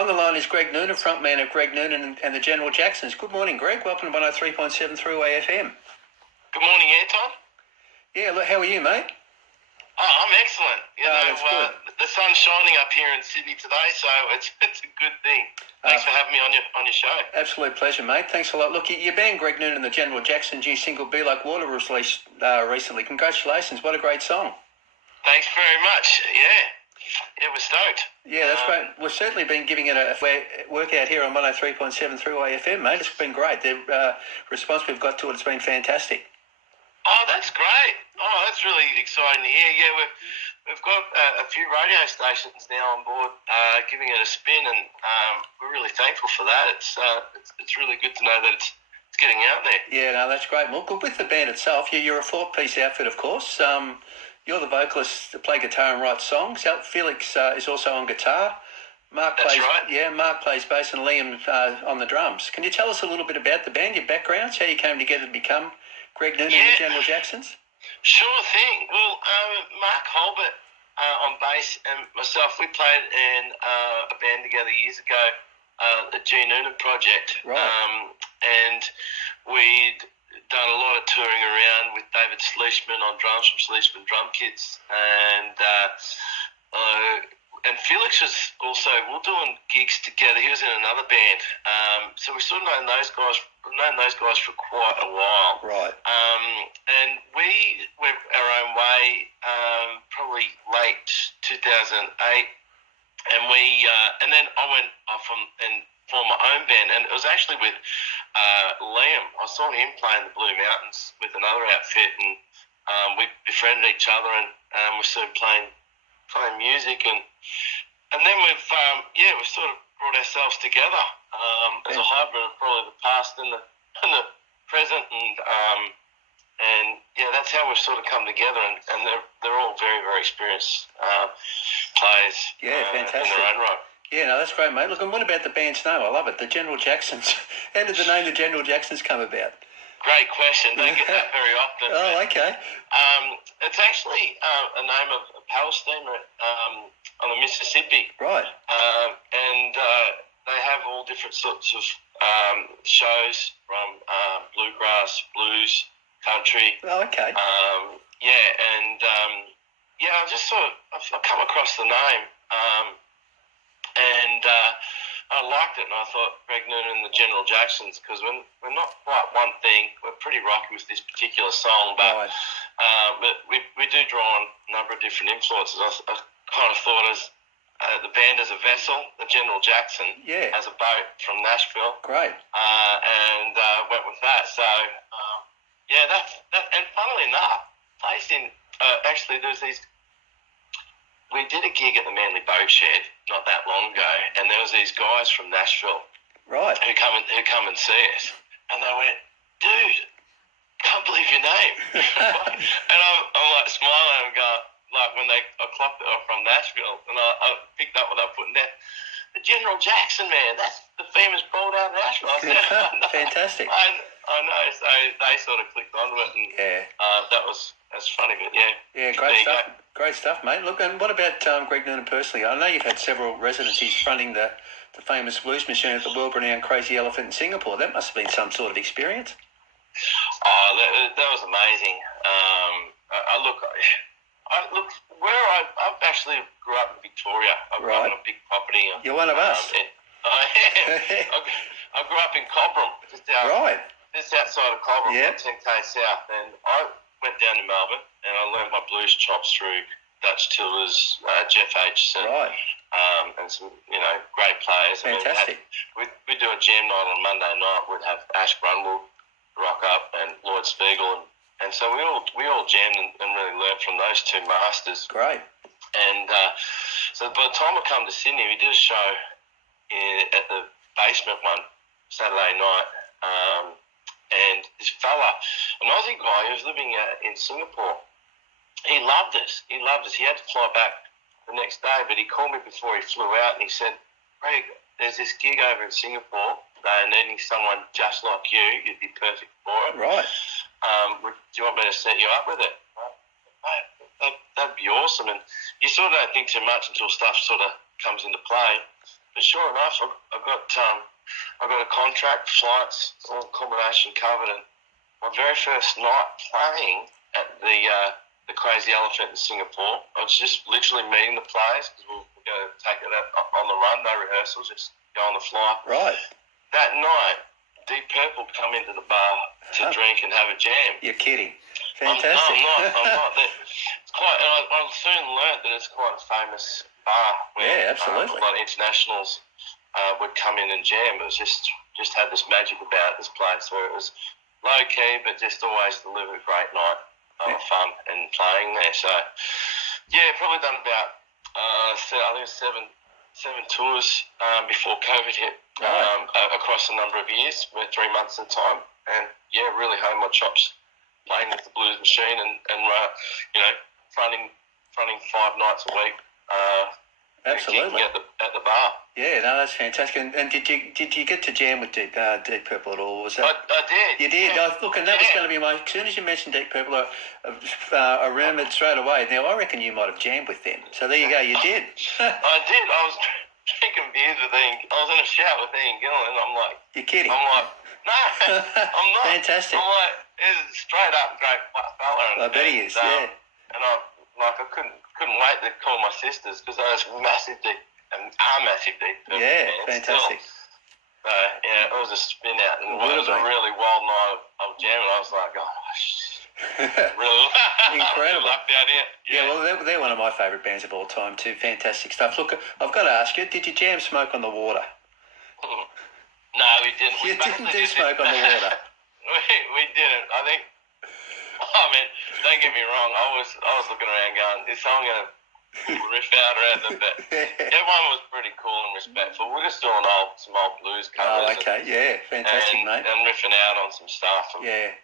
On the line is Greg Nunan, frontman of Greg Nunan and the General Jacksons. Good morning, Greg. Welcome to 103.7 3WAY-FM. Good morning, Anton. Yeah, look, how are you, mate? Oh, I'm excellent. That's good. The sun's shining up here in Sydney today, so it's a good thing. Thanks for having me on your show. Absolute pleasure, mate. Thanks a lot. Look, your band Greg Nunan and the General Jacksons' new single "Be Like Water" was released recently. Congratulations! What a great song. Thanks very much. Yeah, we're stoked. Yeah, that's great. We've certainly been giving it a workout here on 103.7 3WAY-FM, mate. It's been great. The response we've got to it's been fantastic. Oh, that's great. Oh, that's really exciting to hear. Yeah, we've got a few radio stations now on board giving it a spin, and we're really thankful for that. It's really good to know that it's getting out there. Yeah, no, that's great. Well, with the band itself, you're a four-piece outfit, of course. You're the vocalist that play guitar and write songs. Felix is also on guitar. That's right. Yeah, Mark plays bass and Liam on the drums. Can you tell us a little bit about the band, your backgrounds, how you came together to become Greg Nunan and the General Jacksons? Sure thing. Well, Mark Holbert on bass and myself, we played in a band together years ago, the G Nunan Project. Right. And we'd done a lot of touring around with David Sleishman on drums from Sleishman Drum Kits, and Felix was also, we were doing gigs together. He was in another band, so we sort of known those guys for quite a while. Right. And we went our own way, probably late 2008, and then I went off and formed my own band, and it was actually with Liam. I saw him playing the Blue Mountains with another outfit, and we befriended each other, and we started playing music, and then we've sort of brought ourselves together as a hybrid of probably the past and the present, and that's how we've sort of come together, and they're all very, very experienced players. Yeah, fantastic. In their own right. Yeah, no, that's great, mate. Look, and what about the band's name? I love it, the General Jacksons. How did the name the General Jacksons come about? Great question. Don't get that very often. Oh, okay. It's actually a name of a power steamer on the Mississippi. Right. And they have all different sorts of shows from bluegrass, blues, country. Oh, okay. I've come across the name, and I liked it, and I thought Greg Nunan and the General Jacksons, because we're not quite one thing. We're pretty rocky with this particular song, but we do draw on a number of different influences. I kind of thought as the band as a vessel, the General Jackson as a boat from Nashville. Great. And went with that. So, and funnily enough, placed in, actually there's these, we did a gig at the Manly Boat Shed not that long ago, and there was these guys from Nashville, right, who come and see us, and they went, "Dude, can't believe your name." And I'm like smiling and going, like when I clocked it from Nashville, and I picked up what they were putting down. The General Jackson, man, that's the famous boat out of Nashville. I said, fantastic. I know. So they sort of clicked onto it, and that's funny, but yeah, great stuff. Great stuff, mate. Look, and what about Greg Nunan personally? I know you've had several residencies fronting the famous blues machine at the world-renowned Crazy Elephant in Singapore. That must have been some sort of experience. Oh, that was amazing. I actually grew up in Victoria. I grew up on a big property. You're one of us. I grew up in Cobram, just outside of Cobram, 10k south, and I went down to Melbourne and I learned my blues chops through Dutch Tillers, Jeff Aitchison, and some great players. Fantastic. We do a jam night on Monday night. We'd have Ash Brunwell rock up and Lloyd Spiegel, and so we all jammed and really learned from those two masters. Great. And so by the time I come to Sydney, we did a show at the basement one Saturday night, and this fella, an Aussie guy who was living in Singapore, he loved us. He had to fly back the next day, but he called me before he flew out, and he said, "Greg, there's this gig over in Singapore. They're needing someone just like you. You'd be perfect for it. Right. Do you want me to set you up with it?" That'd be awesome. And you sort of don't think too much until stuff sort of comes into play. But sure enough, I got a contract, flights, all accommodation covered, and my very first night playing at the Crazy Elephant in Singapore, I was just literally meeting the players because we're going to take it on the run, no rehearsals, just go on the fly. Right. That night, Deep Purple come into the bar to drink and have a jam. You're kidding. Fantastic. I'm not. It's quite. And I soon learnt that it's quite a famous bar. Where, absolutely. A lot of internationals would come in and jam. It was just had this magic about this place where it was low key, but just always delivered a great night of fun and playing there. So yeah, probably done about I think seven tours before COVID hit. Across a number of years, 3 months at a time, and yeah, really honed my chops playing with the blues machine and fronting 5 nights a week. Absolutely. At the bar. Yeah, no, that's fantastic. And did you get to jam with Deep Purple at all? Was that? I did. You did. Yeah. Look, and that was going to be my. As soon as you mentioned Deep Purple, I remembered straight away. Now I reckon you might have jammed with them. So there you go. You did. I did. I was drinking beers with Ian. I was in a shout with Ian Gillan. I'm like, you're kidding. I'm like, no, I'm not. Fantastic. I'm like, he's straight up great fella. I bet he is. Yeah. And I couldn't wait to call my sisters because I was massive Deep Purple yeah, fans fantastic. Still. So yeah, it was a spin out, and it was a been. really wild night of jamming. I was like, oh shit. Really incredible. Lucked out here. Yeah, well, they're one of my favourite bands of all time too. Fantastic stuff. Look, I've got to ask you, did you jam Smoke on the Water? No, we didn't. You didn't do Smoke on the Water. we didn't. I think. Oh man, don't get me wrong. I was looking around going, is someone gonna riff out around them? But everyone was pretty cool and respectful. We're just doing some old blues covers. Oh, okay, yeah, fantastic, mate. And riffing out on some stuff. Yeah,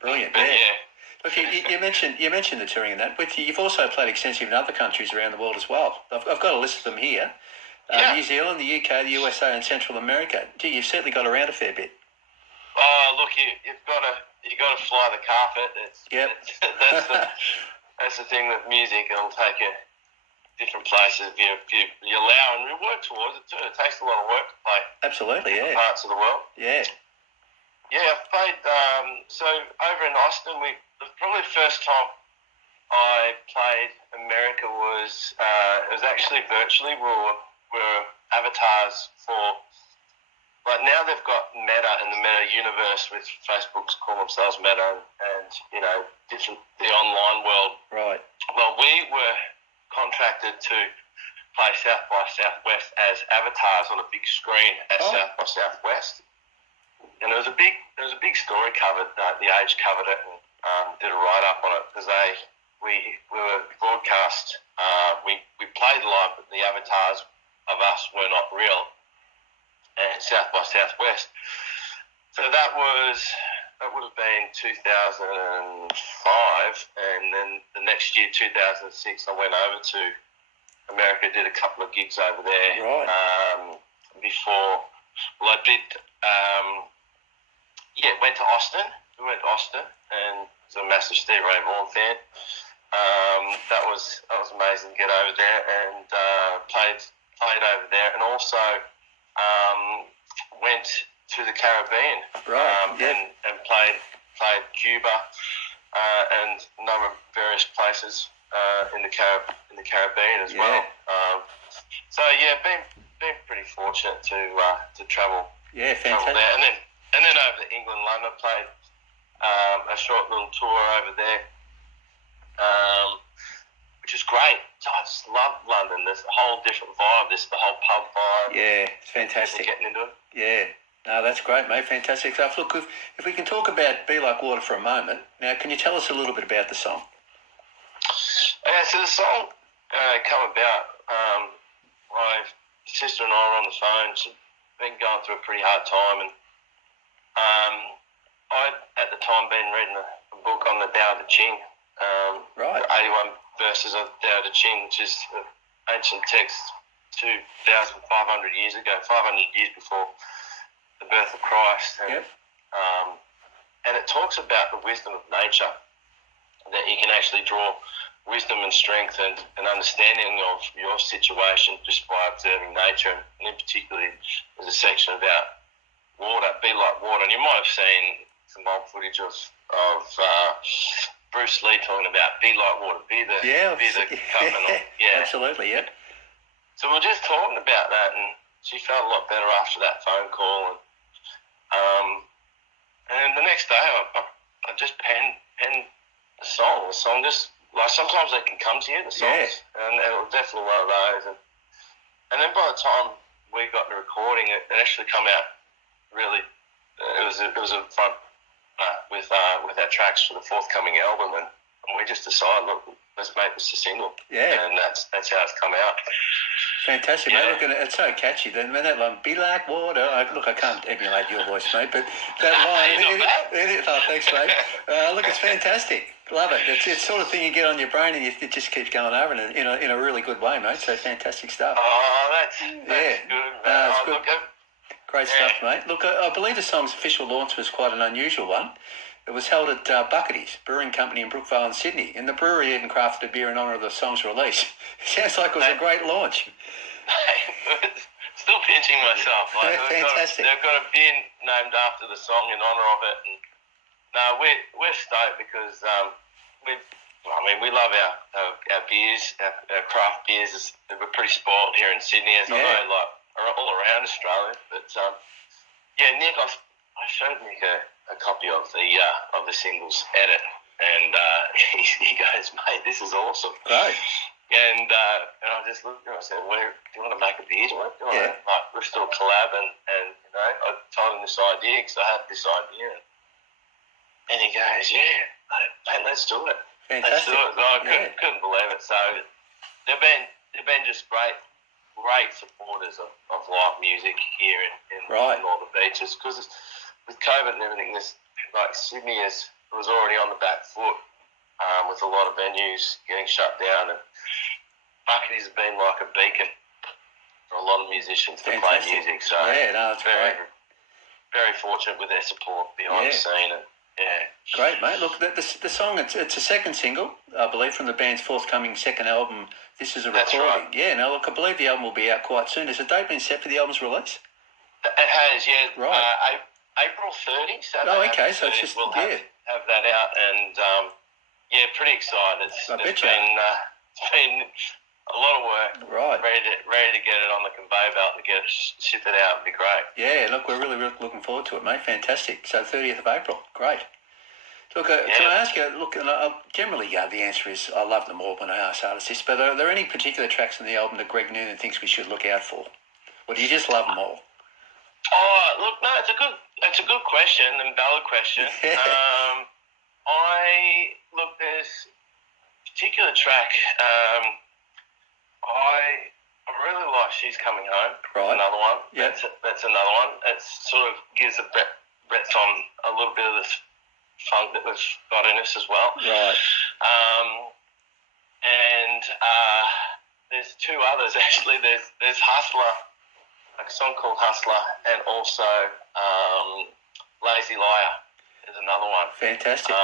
brilliant. But yeah. Look, you mentioned the touring and that. You've also played extensively in other countries around the world as well. I've got a list of them here. New Zealand, the UK, the USA, and Central America. Gee, you've certainly got around a fair bit. Oh, look, you've got to fly the carpet. That's the thing with music. It'll take you different places. You allow and you work towards it too. It takes a lot of work to play. Absolutely, yeah. Parts of the world. Yeah. Yeah, I've played. So over in Austin, probably the first time I played America was it was actually virtually. We were avatars for. Like now they've got Meta and the Meta universe with Facebook's call themselves Meta and the online world. Right. Well, we were contracted to play South by Southwest as avatars on a big screen at South by Southwest. And there was a big story covered. The Age covered it and did a write up on it because we were broadcast. We played live, but the avatars of us were not real. And South by Southwest. So that would have been 2005, and then the next year, 2006, I went over to America, did a couple of gigs over there. Right. I did. Went to Austin. We went to Austin, and was a massive Stevie Ray Vaughan fan. That was amazing to get over there and played over there, and also. Went to the Caribbean and played Cuba and a number of various places in the Caribbean as well. So yeah, been pretty fortunate to travel. Yeah, fantastic. Travel there, and then over to England, London, played a short little tour over there. Which is great. So I just love London. There's a whole different vibe. There's the whole pub vibe. Yeah, it's fantastic. Getting into it. Yeah. No, that's great, mate. Fantastic stuff. Look, if we can talk about Be Like Water for a moment. Now, can you tell us a little bit about the song? Yeah, so the song come about. My sister and I were on the phone. She'd been going through a pretty hard time. And I'd, at the time, been reading a book on the Tao Te Ching. Right. 81 verses of Tao Te Ching, which is an ancient text 2,500 years ago, 500 years before the birth of Christ. And, and it talks about the wisdom of nature, that you can actually draw wisdom and strength and understanding of your situation just by observing nature. And in particular, there's a section about water, be like water. And you might have seen some old footage of Bruce Lee talking about be like water, be the cup and all. Yeah, absolutely, yeah. So we were just talking about that, and she felt a lot better after that phone call. And the next day, I just penned the song. The song just, like, sometimes they can come to you, the songs, and it was definitely one of those. And then by the time we got the recording, it actually come out really. It was a front with our tracks for the forthcoming album, and we just decided, look, let's make this a single. Yeah, and that's how it's come out. Fantastic, mate. Look, it's so catchy. Then when that line, be like water. I can't emulate your voice, mate, but that line. Thanks, mate. Look, it's fantastic. Love it. It's the sort of thing you get on your brain, and it just keeps going over in a really good way, mate. So fantastic stuff. Oh, that's good, man. It's good. Great stuff, mate. Look, I believe the song's official launch was quite an unusual one. It was held at Buckety's Brewing Company in Brookvale in Sydney, and the brewery even crafted a beer in honour of the song's release. Sounds like it was a great launch. Still pinching myself. Fantastic. They've got a beer named after the song in honour of it. And no, we're stoked because we love our beers, our craft beers. We're pretty spoiled here in Sydney, as I know, like all around Australia. But Nick, I showed Nick a copy of the singles edit, and he goes, "Mate, this is awesome." Right. And I just looked at him and I said, "Do you want to make a beer? We're still collab." And I told him this idea because I had this idea, and he goes, "Yeah, mate, let's do it." Fantastic. Let's do it. No, I couldn't believe it. So they've been just great supporters of live music here in all the beaches, because with COVID and everything, Sydney was already on the back foot with a lot of venues getting shut down, and Buckety's have been like a beacon for a lot of musicians to play music. So it's very, great. very fortunate with their support behind the scene. And great, mate. Look, the song, it's a second single, I believe, from the band's forthcoming second album. This is a recording. Right. Yeah, now look, I believe the album will be out quite soon. Has a date been set for the album's release? It has, yeah. Right. April 30. So okay, so it's just, we'll have that out, and pretty excited. It's been a lot of work. Right. Ready to get it on the conveyor belt to get it ship it out. It'd be great. Yeah, look, we're really looking forward to it, mate. Fantastic. So 30th of April. Great. Look, can I ask you, generally the answer is I love them all when I ask artists this, but are there any particular tracks on the album that Greg Nunan thinks we should look out for? Or do you just love them all? Oh, look, no, it's a good question and valid question. There's a particular track. I really like She's Coming Home. Right. Another one. Yep. That's another one. It sort of gives a breadth on a little bit of this funk that we've got in us as well. Right. And there's two others actually. There's Hustler, a song called Hustler, and also Lazy Liar is another one. Fantastic.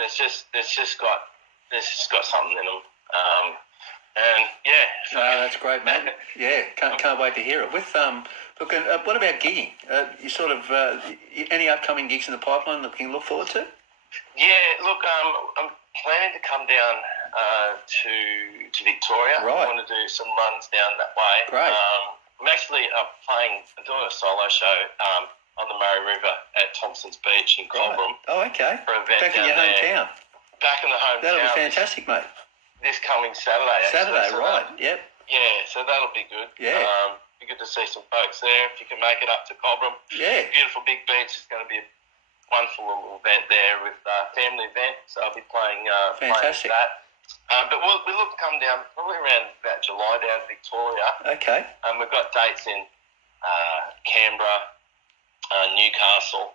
There's just got something in them. That's great, mate. Yeah, can't wait to hear it. With what about gigging? You sort of any upcoming gigs in the pipeline that we can look forward to? Yeah, look, I'm planning to come down to Victoria. Right. I want to do some runs down that way. Great. I'm actually I'm doing a solo show on the Murray River at Thompson's Beach in Cobram. Oh, okay. For an event back in your hometown. Back in the hometown. That'll be fantastic, mate. This coming Saturday. Saturday, so right? Yep. Yeah, so that'll be good. Yeah. Be good to see some folks there if you can make it up to Cobram. Yeah. Beautiful big beach. It's going to be a wonderful little event there with family event. So I'll be playing fantastic. that. But we'll look to come down probably around about July down to Victoria. Okay. We've got dates in Canberra, Newcastle,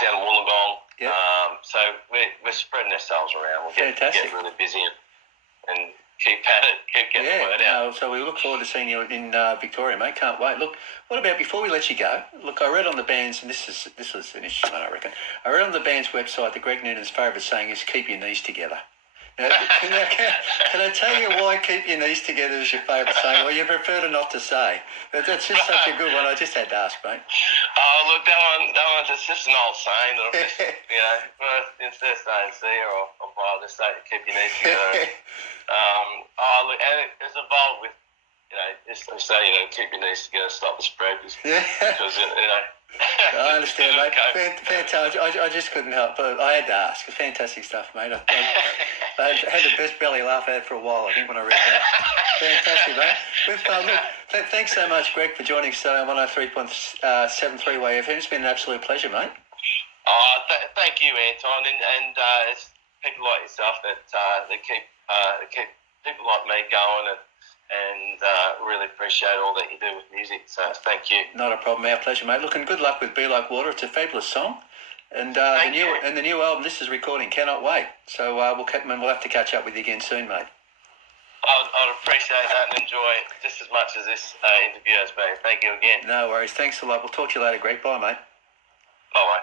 down in Wollongong. Yep. So we're spreading ourselves around. We'll get really busy and keep at it, keep getting the word out. So we look forward to seeing you in Victoria, mate. Can't wait. Look, what about before we let you go? Look, I read on the band's, and this was an interesting one, I reckon. I read on the band's website that Greg Nunan's favourite saying is "keep your knees together." Now, can I tell you why "keep your knees together" is your favourite saying? Well, you prefer to not to say. That's just such a good one. I just had to ask, mate. Oh, look, that one's just an old saying that I've just, instead of saying see or I'll just say keep your knees together. Look, and it's evolved with, just to say, keep your knees together, stop the spread, because I understand, mate. Fantastic. I just couldn't help, but I had to ask. Fantastic stuff, mate. I had the best belly laugh I had for a while, I think, when I read that. Fantastic, mate. Look, thanks so much, Greg, for joining us on 103.7 3WAY-FM. It's been an absolute pleasure, mate. Thank you, Anton, and it's people like yourself that keep people like me going, and really appreciate all that you do with music. So thank you. Not a problem. Our pleasure, mate. Look, and good luck with Be Like Water. It's a fabulous song. And the new album, this is recording. Cannot wait. So we'll have to catch up with you again soon, mate. I'd appreciate that and enjoy it just as much as this interview has been. Thank you again. No worries. Thanks a lot. We'll talk to you later, Greg. Bye, mate. Bye-bye.